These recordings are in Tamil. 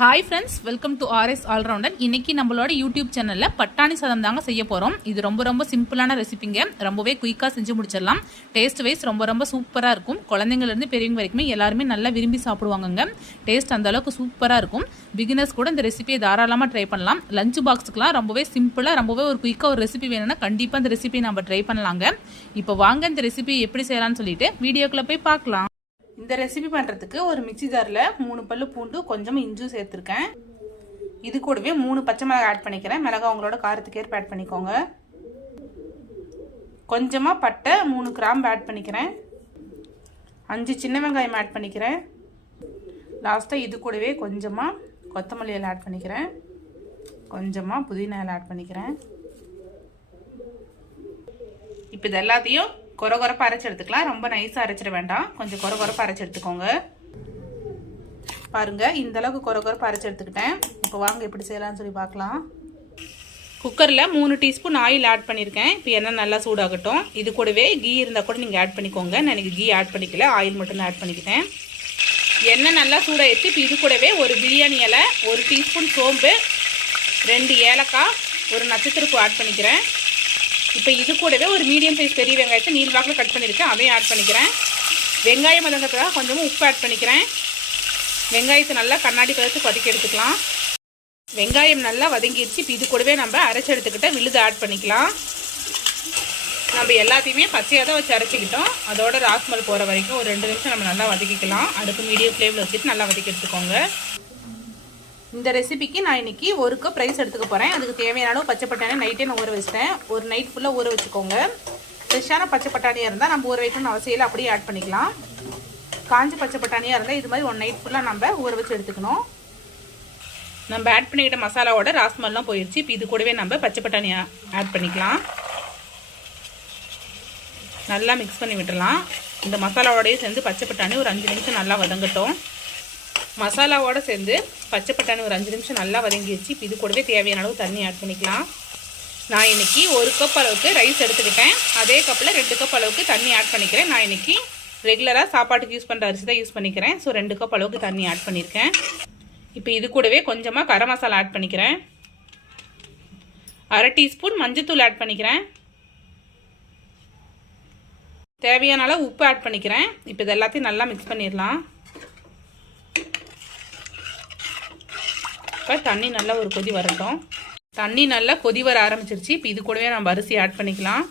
Hi friends welcome to RS allrounder இன்னைக்கு நம்மளோட யூடியூப் சேனலில் பட்டாணி சாதம் தாங்க செய்ய போகிறோம் இது ரொம்ப ரொம்ப சிம்பிளான ரெசிபிங்க ரொம்பவே குயிக்காக செஞ்சு முடிச்சிடலாம். டேஸ்ட் வைஸ் ரொம்ப ரொம்ப சூப்பராக இருக்கும். குழந்தைங்கள்லேருந்து பெரியவங்க வரைக்குமே எல்லாருமே நல்லா விரும்பி சாப்பிடுவாங்கங்க. டேஸ்ட் அந்த அளவுக்கு சூப்பராக இருக்கும். பிகினர்ஸ் கூட இந்த ரெசிபியை தாராளமாக ட்ரை பண்ணலாம். லஞ்ச் பாக்ஸுக்குலாம் ரொம்பவே சிம்பிளாக ரொம்பவே ஒரு குயிக்காக ஒரு ரெசிபி வேணும்னா கண்டிப்பாக இந்த ரெசிபியை நம்ம ட்ரை பண்ணலாங்க. இப்போ வாங்க இந்த ரெசிபி எப்படி செய்யலாம்னு சொல்லிட்டு வீடியோக்குள்ளே போய் பார்க்கலாம். இந்த ரெசிபி பண்ணுறதுக்கு ஒரு மிக்சி ஜாரில் மூணு பல்லு பூண்டு கொஞ்சமாக இஞ்சும் சேர்த்துருக்கேன். இது கூடவே மூணு பச்சை மிளகாய் ஆட் பண்ணிக்கிறேன். மிளகாய் உங்களோட காரத்துக்கு ஏற்ப ஆட் பண்ணிக்கோங்க. கொஞ்சமாக பட்டை மூணு கிராம்பு ஆட் பண்ணிக்கிறேன். அஞ்சு சின்ன வெங்காயம் ஆட் பண்ணிக்கிறேன். லாஸ்ட்டாக இது கூடவே கொஞ்சமாக கொத்தமல்லி இலை ஆட் பண்ணிக்கிறேன். கொஞ்சமாக புதினா இலை ஆட் பண்ணிக்கிறேன். இப்போ இது எல்லாத்தையும் கொர கொரப்பாக அரைச்சி எடுத்துக்கலாம். ரொம்ப நைஸாக அரைச்சிட வேண்டாம். கொஞ்சம் கொர கொரப்பாக அரைச்சி எடுத்துக்கோங்க. பாருங்கள் இந்த அளவுக்கு கொர கொரப்பாக அரைச்சி எடுத்துக்கிட்டேன். இப்போ வாங்க எப்படி செய்யலாம்னு சொல்லி பார்க்கலாம். குக்கரில் மூணு டீஸ்பூன் ஆயில் ஆட் பண்ணியிருக்கேன். இப்போ எண்ணெய் நல்லா சூடாகட்டும். இது கூடவே கீ இருந்தால் கூட நீங்கள் ஆட் பண்ணிக்கோங்க. நான் எனக்கு கீ ஆட் பண்ணிக்கல. ஆயில் மட்டும் தான் ஆட் பண்ணிக்கிட்டேன். எண்ணெய் நல்லா சூடாகிடுச்சு இப்போ இது கூடவே ஒரு பிரியாணி இலை ஒரு டீஸ்பூன் சோம்பு ரெண்டு ஏலக்காய் ஒரு நட்சத்திரப்பு ஆட் பண்ணிக்கிறேன். இப்போ இது கூடவே ஒரு மீடியம் சைஸ் பெரிய வெங்காயத்தை நீர் வாக்கில் கட் பண்ணியிருக்கேன். அதையும் ஆட் பண்ணிக்கிறேன். வெங்காயம் வதங்கிறதுக்காக கொஞ்சமாக உப்பு ஆட் பண்ணிக்கிறேன். வெங்காயத்தை நல்லா கண்ணாடி கலத்து கொதிக்க எடுத்துக்கலாம். வெங்காயம் நல்லா வதங்கிடுச்சு இப்போ இது கூடவே நம்ம அரைச்சி எடுத்துக்கிட்ட விழுது ஆட் பண்ணிக்கலாம். நம்ம எல்லாத்தையுமே பச்சையாக தான் வச்சு அரைச்சிக்கிட்டோம். அதோட ராஸ்மல் போகிற வரைக்கும் ஒரு ரெண்டு நிமிஷம் நம்ம நல்லா வதக்கிக்கலாம். அடுப்பு மீடியம் ஃப்ளேமில் வச்சுட்டு நல்லா வதக்கி எடுத்துக்கோங்க. இந்த ரெசிபிக்கு நான் இன்னைக்கு ஒரு கப் ரைஸ் எடுத்துக்க போகிறேன் அதுக்கு தேவையான அளவு பச்சை பட்டாணி நைட்டே நான் ஊற வச்சிட்டேன். ஒரு நைட் ஃபுல்லாக ஊற வச்சுக்கோங்க. ஃப்ரெஷ்ஷான பச்சை பட்டாணியாக இருந்தால் நம்ம ஊற வைக்கணும்னு அவசியம் இல்லை. அப்படியே ஆட் பண்ணிக்கலாம். காஞ்சி பச்சை பட்டாணியாக இருந்தால் இது மாதிரி ஒன் நைட் ஃபுல்லாக நம்ம ஊற வச்சு எடுத்துக்கணும். நம்ம ஆட் பண்ணிக்கிட்ட மசாலாவோட ராஸ்மல்லாம் போயிடுச்சு இப்போ இது கூடவே நம்ம பச்சை பட்டாணியை ஆட் பண்ணிக்கலாம். நல்லா மிக்ஸ் பண்ணி விட்டுலாம் இந்த மசாலாவோடய சேர்ந்து பச்சை பட்டாணி ஒரு அஞ்சு நிமிஷம் நல்லா வதங்கட்டும். மசாலாவோடு சேர்ந்து பச்சை பட்டாணி ஒரு அஞ்சு நிமிஷம் நல்லா வதங்கிடுச்சு இப்போ இது கூடவே தேவையான அளவு தண்ணி ஆட் பண்ணிக்கலாம். நான் இன்றைக்கி ஒரு கப் அளவுக்கு ரைஸ் எடுத்துக்கிட்டேன். அதே கப்பில் ரெண்டு கப் அளவுக்கு தண்ணி ஆட் பண்ணிக்கிறேன். நான் இன்றைக்கி ரெகுலராக சாப்பாட்டுக்கு யூஸ் பண்ணுற அரிசி தான் யூஸ் பண்ணிக்கிறேன். ஸோ ரெண்டு கப் அளவுக்கு தண்ணி ஆட் பண்ணியிருக்கேன். இப்போ இது கூடவே கொஞ்சமாக கரம் மசாலா ஆட் பண்ணிக்கிறேன். அரை டீஸ்பூன் மஞ்சத்தூள் ஆட் பண்ணிக்கிறேன். தேவையான அளவு உப்பு ஆட் பண்ணிக்கிறேன். இப்போ இது எல்லாத்தையும் நல்லா மிக்ஸ் பண்ணிடலாம். இப்போ தண்ணி நல்லா ஒரு கொதி வரட்டும். தண்ணி நல்லா கொதி வர ஆரம்பிச்சிருச்சு. இப்போ இது கூடவே நம்ம அரிசி ஆட் பண்ணிக்கலாம்.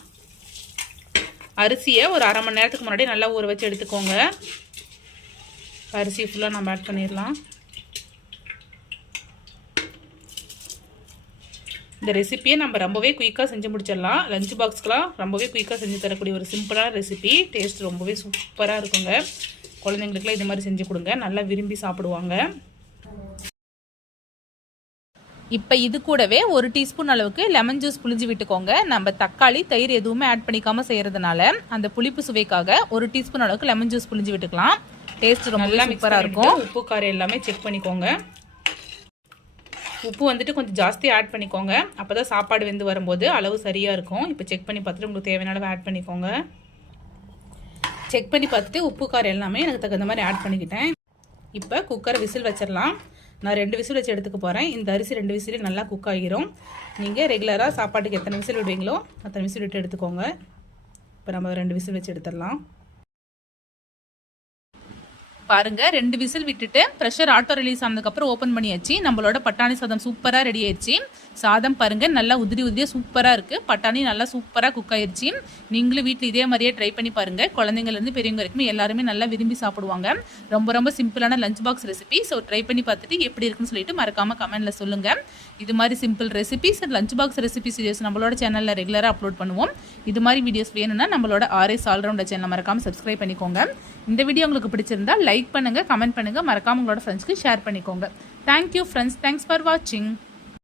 அரிசியை ஒரு அரை மணி நேரத்துக்கு முன்னாடி நல்லா ஊற வச்சு எடுத்துக்கோங்க. அரிசி ஃபுல்லாக நம்ம ஆட் பண்ணிடலாம். இந்த ரெசிப்பியை நம்ம ரொம்பவே குயிக்காக செஞ்சு முடிச்சிடலாம். லஞ்ச் பாக்ஸ்க்கெலாம் ரொம்பவே குயிக்காக செஞ்சு தரக்கூடிய ஒரு சிம்பிளான ரெசிபி டேஸ்ட் ரொம்பவே சூப்பராக இருக்குங்க. குழந்தைங்களுக்குலாம் இது மாதிரி செஞ்சு கொடுங்க. நல்லா விரும்பி சாப்பிடுவாங்க. இப்போ இது கூடவே ஒரு டீஸ்பூன் அளவுக்கு லெமன் ஜூஸ் புளிஞ்சு விட்டுக்கோங்க. நம்ம தக்காளி தயிர் எதுவுமே ஆட் பண்ணிக்காம செய்யறதுனால அந்த புளிப்பு சுவைக்காக ஒரு டீஸ்பூன் அளவுக்கு லெமன் ஜூஸ் புளிஞ்சு விட்டுக்கலாம். டேஸ்ட் ரொம்ப சூப்பராக இருக்கும். உப்பு காரம் எல்லாமே செக் பண்ணிக்கோங்க. உப்பு வந்துட்டு கொஞ்சம் ஜாஸ்தி ஆட் பண்ணிக்கோங்க. அப்போ தான் சாப்பாடு வெந்து வரும்போது அளவு சரியாக இருக்கும். இப்போ செக் பண்ணி பார்த்துட்டு உங்களுக்கு தேவையான அளவு ஆட் பண்ணிக்கோங்க. செக் பண்ணி பார்த்துட்டு உப்பு காரம் எல்லாமே எனக்கு தகுந்த மாதிரி ஆட் பண்ணிக்கிட்டேன். இப்போ குக்கரை விசில் வச்சிடலாம். நான் ரெண்டு விசில் வச்சு எடுத்துக்க போகிறேன் இந்த அரிசி ரெண்டு விசிலையும் நல்லா குக் ஆகிரும். நீங்கள் ரெகுலராக சாப்பாட்டுக்கு எத்தனை விசில் விடுவீங்களோ அத்தனை விசில் விட்டு எடுத்துக்கோங்க. இப்போ நம்ம ரெண்டு விசில் வச்சு எடுத்துடலாம். பாருங்க. ரெண்டு விசில் விட்டுட்டு ப்ரெஷர் ஆட்டோ ரிலீஸ் ஆனதுக்கப்புறம் ஓப்பன் பண்ணியாச்சு. நம்மளோட பட்டாணி சாதம் சூப்பராக ரெடி ஆயிடுச்சு. சாதம் பாருங்க நல்லா உதிரி உதிரியாக சூப்பராக இருக்கு. பட்டாணி நல்லா சூப்பராக குக் ஆயிடுச்சு நீங்களும் வீட்டில் இதே மாதிரியே ட்ரை பண்ணி பாருங்க. குழந்தைங்கலேருந்து பெரியவங்க வரைக்கும் எல்லாருமே நல்லா விரும்பி சாப்பிடுவாங்க. ரொம்ப ரொம்ப சிம்பிளான lunch box recipe so try பண்ணி பார்த்துட்டு எப்படி இருக்குன்னு சொல்லிட்டு மறக்காம கமெண்ட்ல சொல்லுங்க. இது மாதிரி simple recipes lunch box recipe videos நம்மளோட சேனலில் ரெகுலராக அப்லோட் பண்ணுவோம். இது மாதிரி வீடியோஸ் வேணும்னா நம்மளோட ஆர்எஸ் ஆல்ரவுண்டர் சேனல் மறக்காம சப்ஸ்கிரைப் பண்ணிக்கோங்க. இந்த வீடியோ உங்களுக்கு பிடிச்சிருந்தா லைக் பண்ணுங்க கமெண்ட் பண்ணுங்க. மறக்காம உங்களோட ஃப்ரெண்ட்ஸ்க்கு ஷேர் பண்ணிக்கோங்க. தேங்க்யூ ஃப்ரெண்ட்ஸ் தேங்க்ஸ் ஃபார் வாட்சிங்